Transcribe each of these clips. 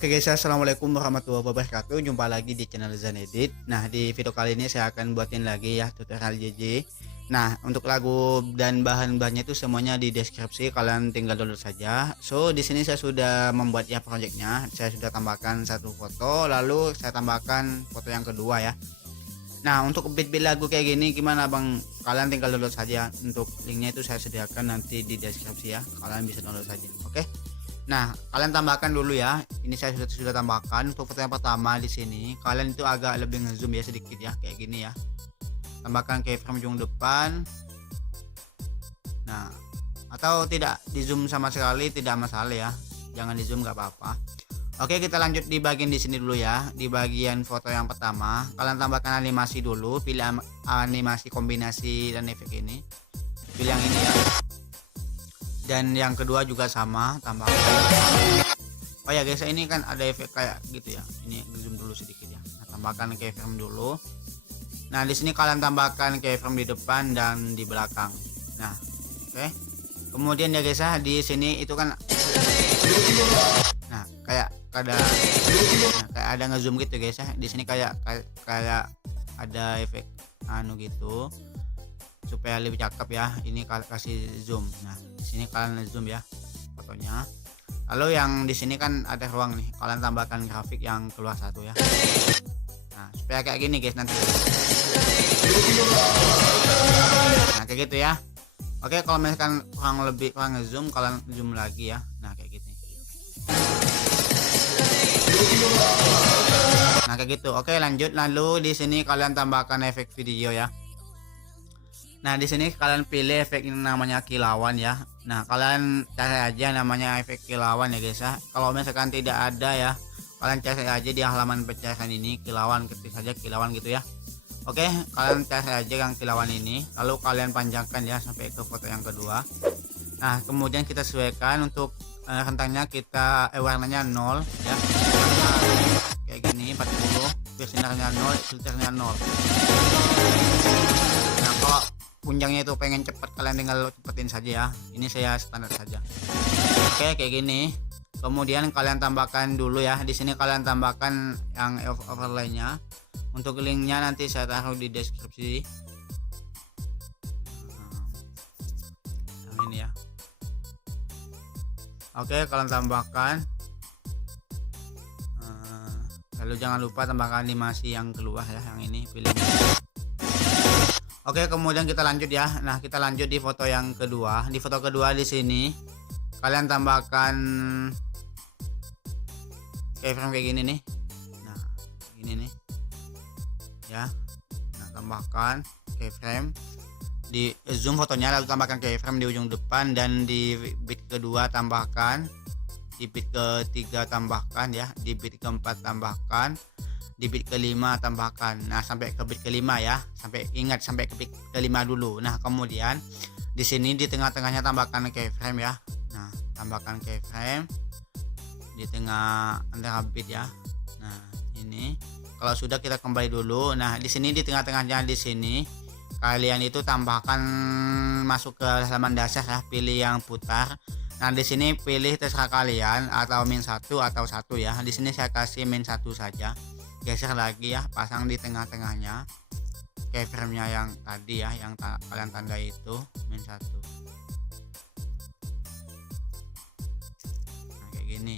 Oke guys, assalamualaikum warahmatullahi wabarakatuh. Jumpa lagi di channel Zanedit. Nah, di video kali ini saya akan buatin lagi ya tutorial JJ. Nah, untuk lagu dan bahan-bahannya itu semuanya di deskripsi, kalian tinggal download saja. So, di sini saya sudah membuat ya projectnya. Saya sudah tambahkan satu foto, lalu saya tambahkan foto yang kedua ya. Nah, untuk beat-beat lagu kayak gini gimana Bang? Kalian tinggal download saja. Untuk linknya itu saya sediakan nanti di deskripsi ya. Kalian bisa download saja. Oke. Nah, kalian tambahkan dulu ya. Ini saya sudah tambahkan. Untuk foto yang pertama di sini, kalian itu agak lebih ngezoom ya sedikit ya, kayak gini ya. Tambahkan keyframe ujung depan. Nah, atau tidak di zoom sama sekali tidak masalah ya. Jangan di zoom nggak apa-apa. Oke, kita lanjut di bagian di sini dulu ya. Di bagian foto yang pertama, kalian tambahkan animasi dulu. Pilih animasi kombinasi dan efek ini. Pilih yang ini ya. Dan yang kedua juga sama, tambahkan. Oh ya guys, ini kan ada efek kayak gitu ya. Ini zoom dulu sedikit ya. Nah, tambahkan keyframe dulu. Nah, di sini kalian tambahkan keyframe di depan dan di belakang. Nah, oke. Kemudian ya guys ya, di sini itu kan nah, kayak ada ngezoom gitu guys ya. Di sini kayak ada efek anu gitu supaya lebih cakep ya. Ini kasih zoom. Nah, di sini kalian zoom ya fotonya. Lalu yang di sini kan ada ruang nih, kalian tambahkan grafik yang keluar satu ya. Nah, supaya kayak gini guys nanti. Nah, kayak gitu ya. Oke, kalau misalkan kurang zoom, kalian zoom lagi ya. Nah, kayak gitu. Nah, kayak gitu. Oke, lanjut. Lalu di sini kalian tambahkan efek video ya. Nah, di sini kalian pilih efek yang namanya kilauan ya. Nah, kalian cari aja namanya efek kilauan ya guys ya. Kalau misalkan tidak ada ya, kalian cari aja di halaman pencarian ini kilauan, ketik saja kilauan gitu ya. Oke, kalian cari aja yang kilauan ini, lalu kalian panjangkan ya sampai ke foto yang kedua. Nah, kemudian kita sesuaikan untuk rentangnya, kita warnanya 0 ya. Kayak gini 40, bersinarnya 0, filternya 0. Nah, kalau punjangnya itu pengen cepat, kalian tinggal cepetin saja ya. Ini saya standar saja. Oke, kayak gini. Kemudian kalian tambahkan dulu ya. Di sini kalian tambahkan yang overlay-nya. Untuk linknya nanti saya taruh di deskripsi. Yang ini ya. Oke, kalian tambahkan. Lalu jangan lupa tambahkan animasi yang keluar ya, yang ini pilih. Oke, kemudian kita lanjut ya. Nah, kita lanjut di foto yang kedua. Di foto kedua di sini kalian tambahkan keyframe kayak gini nih. Nah, gini nih. Ya. Nah, tambahkan keyframe. Di zoom fotonya, lalu tambahkan keyframe di ujung depan, dan di bit kedua tambahkan, di bit ketiga tambahkan ya, di bit keempat tambahkan, di bit kelima tambahkan. Nah, sampai ke bit kelima ya, sampai ke bit kelima dulu. Nah, kemudian di sini di tengah-tengahnya tambahkan keyframe ya. Nah, tambahkan keyframe di tengah antara bit ya. Nah, ini kalau sudah kita kembali dulu. Nah, di sini di tengah-tengahnya di sini kalian itu tambahkan masuk ke halaman dasar ya, pilih yang putar. Nah, di sini pilih terserah kalian, atau min 1 atau 1 ya. Di sini saya kasih min 1 saja. Geser lagi ya, pasang di tengah-tengahnya keyframe-nya yang tadi ya, yang kalian tandai itu min 1. Nah, kayak gini.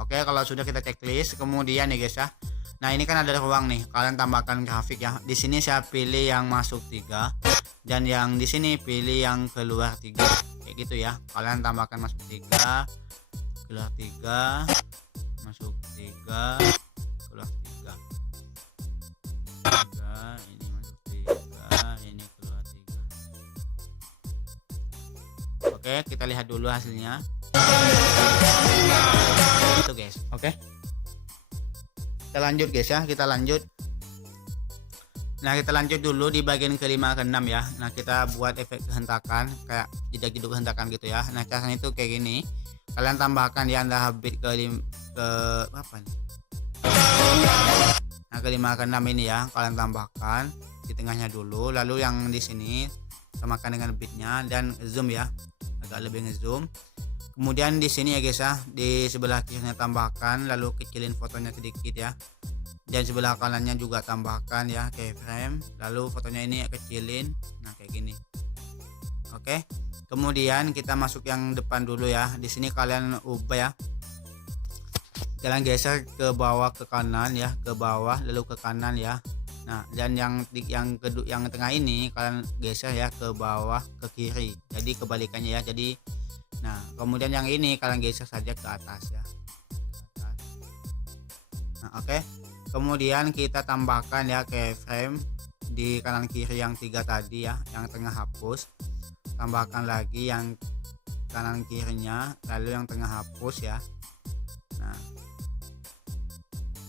Oke, kalau sudah kita checklist, kemudian ya guys ya. Nah, ini kan ada ruang nih, kalian tambahkan grafik ya. Di sini saya pilih yang masuk 3, dan yang di sini pilih yang keluar 3. Kayak gitu ya. Kalian tambahkan masuk 3, keluar 3, masuk 3, keluar 3. 3, ini masuk 3, ini keluar 3. Oke, kita lihat dulu hasilnya. Itu guys. Oke, kita lanjut guys ya, kita lanjut. Nah, kita lanjut dulu di bagian kelima ke 6 ya. Nah, kita buat efek kehentakan kayak jeda-jeda kehentakan gitu ya. Nah, caranya itu kayak gini, kalian tambahkan di antara bit ke apa nih, nah ke 5 ke 6 ini ya, kalian tambahkan di tengahnya dulu, lalu yang di sini samakan dengan bitnya dan zoom ya, agak lebih ngezoom. Kemudian di sini ya guys ya, di sebelah kirinya tambahkan, lalu kecilin fotonya sedikit ya. Dan sebelah kanannya juga tambahkan ya keyframe, lalu fotonya ini kecilin. Nah kayak gini. Oke. Kemudian kita masuk yang depan dulu ya. Di sini kalian ubah ya. Kalian geser ke bawah ke kanan ya, ke bawah lalu ke kanan ya. Nah, dan yang tengah ini kalian geser ya ke bawah ke kiri. Jadi kebalikannya ya. Jadi nah, kemudian yang ini kalian geser saja ke atas ya. Ke atas. Nah, oke. Kemudian kita tambahkan ya keyframe di kanan kiri yang 3 tadi ya, yang tengah hapus. Tambahkan lagi yang kanan kirinya, lalu yang tengah hapus ya. Nah,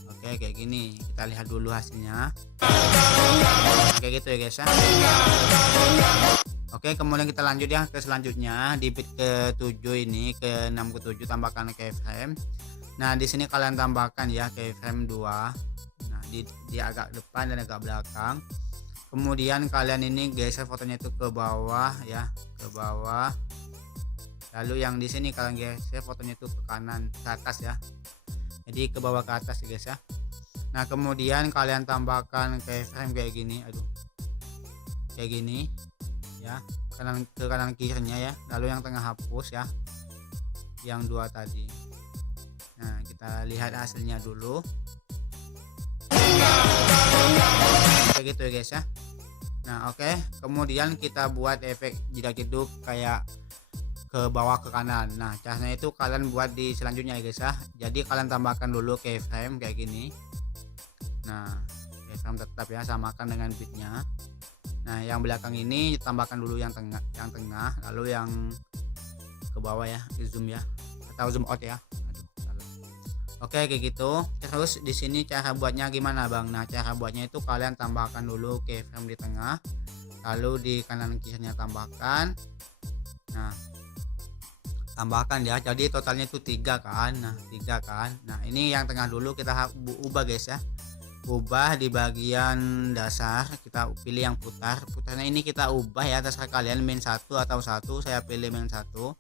oke kayak gini. Kita lihat dulu hasilnya. Kayak gitu ya guys ya. Oke, kemudian kita lanjut ya ke selanjutnya. Di bit ke-7 ini, ke 6 ke 7 tambahkan keyframe. Nah, di sini kalian tambahkan ya keyframe 2. Nah, di agak depan dan agak belakang. Kemudian kalian ini geser fotonya itu ke bawah ya, ke bawah. Lalu yang di sini kalian geser fotonya itu ke kanan, ke atas ya. Jadi ke bawah ke atas ya guys ya. Nah, kemudian kalian tambahkan keyframe kayak gini, kayak gini ya, ke kanan kirinya ya. Lalu yang tengah hapus ya, yang 2 tadi. Nah, kita lihat hasilnya dulu. Kayak gitu ya guys ya. Nah, oke. Kemudian kita buat efek jidak itu kayak ke bawah ke kanan. Nah, caranya itu kalian buat di selanjutnya ya guys ya. Jadi kalian tambahkan dulu keyframe kayak gini. Nah, keyframe tetap ya, samakan dengan bitnya. Nah, yang belakang ini tambahkan dulu yang tengah, lalu yang ke bawah ya, di zoom ya, atau zoom out ya. Oke kayak gitu. Terus di sini cara buatnya gimana Bang? Nah, cara buatnya itu kalian tambahkan dulu keyframe di tengah, lalu di kanan kirinya tambahkan. Nah, tambahkan ya. Jadi totalnya itu 3 kan. Nah, 3 kan. Nah, ini yang tengah dulu kita ubah guys ya. Ubah di bagian dasar, kita pilih yang putar. Putarnya ini kita ubah ya, terserah kalian min 1 atau 1. Saya pilih min 1.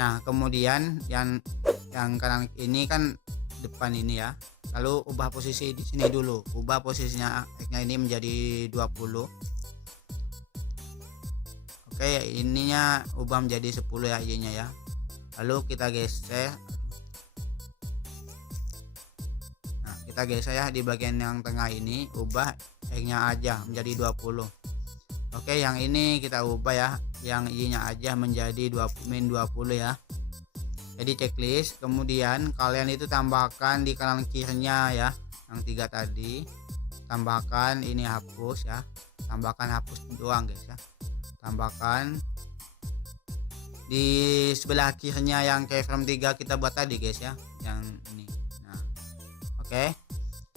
Nah, kemudian yang kanan ini kan depan ini ya. Lalu ubah posisi di sini dulu. Ubah posisinya X-nya ini menjadi 20. Oke, ininya ubah menjadi 10 ya Y-nya ya. Lalu kita geser. Nah, kita geser ya di bagian yang tengah ini, ubah X-nya aja menjadi 20. Oke, yang ini kita ubah ya, yang Y-nya aja menjadi min 20 ya. Jadi checklist, kemudian kalian itu tambahkan di kanan kirinya ya, yang 3 tadi. Tambahkan ini hapus ya. Tambahkan hapus doang guys ya. Tambahkan di sebelah kirinya yang keyframe 3 kita buat tadi guys ya, yang ini. Nah, oke.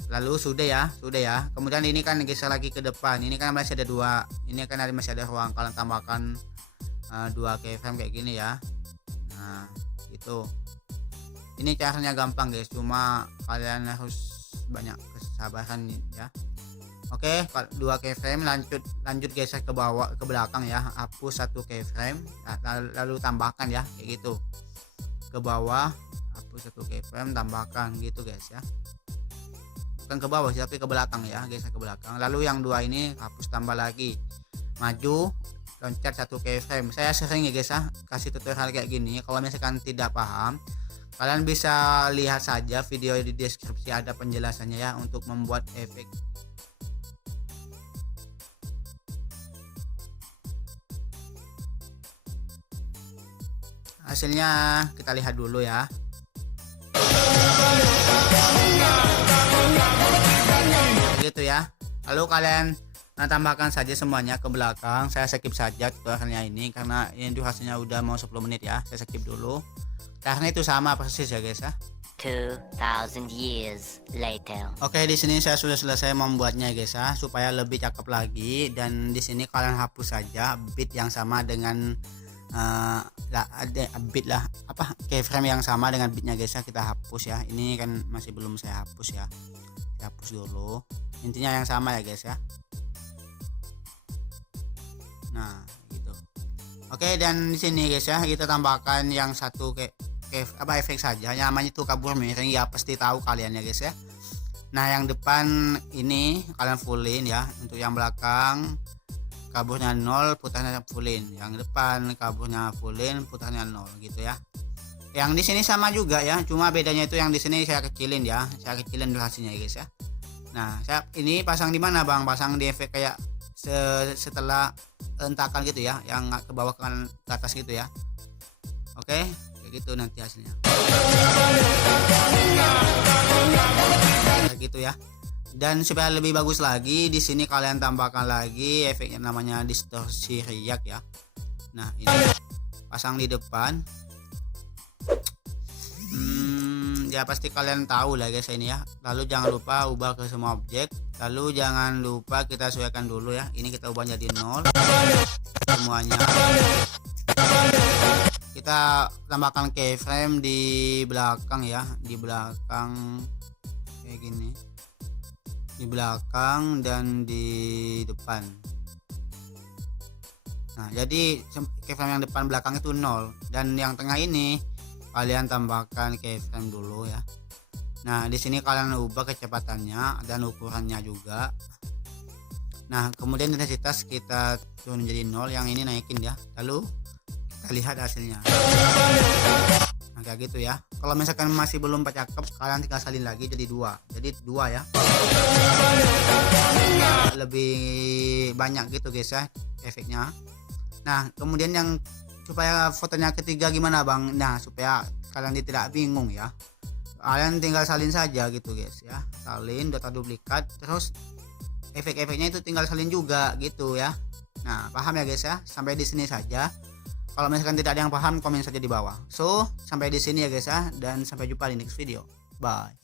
Lalu sudah ya. Kemudian ini kan geser lagi ke depan. Ini kan masih ada 2. Ini kan masih ada ruang. Kalian tambahkan 2 keyframe kayak gini ya. Nah, itu. Ini caranya gampang guys, cuma kalian harus banyak kesabaran ya. Oke, 2 keyframe, lanjut geser ke bawah ke belakang ya. Hapus 1 keyframe, lalu tambahkan ya kayak gitu. Ke bawah, hapus 1 keyframe, tambahkan gitu guys ya. Bukan ke bawah tapi ke belakang ya, geser ke belakang. Lalu yang 2 ini hapus, tambah lagi. Maju, loncat 1 keyframe. Saya sering ya guys ya kasih tutorial kayak gini. Kalau misalkan tidak paham, kalian bisa lihat saja video di deskripsi, ada penjelasannya ya untuk membuat efek. Hasilnya kita lihat dulu ya. Gitu ya. Lalu kalian tambahkan saja semuanya ke belakang. Saya skip saja tutorialnya ini karena ini durasinya udah mau 10 menit ya. Saya skip dulu. Karena itu sama persis ya guys ya. 2000 years later. Oke, di sini saya sudah selesai membuatnya guys ya, supaya lebih cakep lagi. Dan di sini kalian hapus saja bit yang sama dengan ada bit lah, apa, keyframe yang sama dengan bitnya guys ya, kita hapus ya. Ini kan masih belum saya hapus ya. Saya hapus dulu. Intinya yang sama ya guys ya. Nah, gitu. Oke, dan di sini guys ya kita tambahkan yang satu efek saja, namanya itu kabur miring ya, pasti tahu kalian ya guys ya. Nah yang depan ini kalian fullin ya, untuk yang belakang kaburnya 0, putarannya fullin, yang depan kaburnya fullin, putarannya 0 gitu ya. Yang di sini sama juga ya, cuma bedanya itu yang di sini saya kecilin ya, saya kecilin durasinya ya guys ya. Nah saya ini pasang di mana bang? Pasang di efek kayak setelah entakan gitu ya, yang ke bawah ke atas gitu ya. Oke, kayak gitu nanti hasilnya kayak gitu ya. Dan supaya lebih bagus lagi, di sini kalian tambahkan lagi efeknya namanya distorsi riak ya. Nah ini pasang di depan. Ya pasti kalian tahu lah guys ini ya. Lalu jangan lupa ubah ke semua objek. Lalu jangan lupa kita sesuaikan dulu ya. Ini kita ubah jadi 0 semuanya. Kita tambahkan keyframe di belakang ya, di belakang kayak gini, di belakang dan di depan. Nah jadi keyframe yang depan belakang itu 0, dan yang tengah ini kalian tambahkan keyframe dulu ya. Nah di sini kalian ubah kecepatannya dan ukurannya juga. Nah kemudian intensitas kita turun jadi 0, yang ini naikin ya. Lalu kita lihat hasilnya. Nah kayak gitu ya. Kalau misalkan masih belum cakep, kalian tinggal salin lagi jadi 2. Jadi 2 ya. Lebih banyak gitu guys ya efeknya. Nah kemudian yang supaya fotonya ketiga gimana bang? Nah supaya kalian tidak bingung ya, kalian tinggal salin saja gitu guys ya, salin data duplikat, terus efek-efeknya itu tinggal salin juga gitu ya. Nah paham ya guys ya, sampai di sini saja. Kalau misalkan tidak ada yang paham, komen saja di bawah. So sampai di sini ya guys ya, dan sampai jumpa di next video. Bye.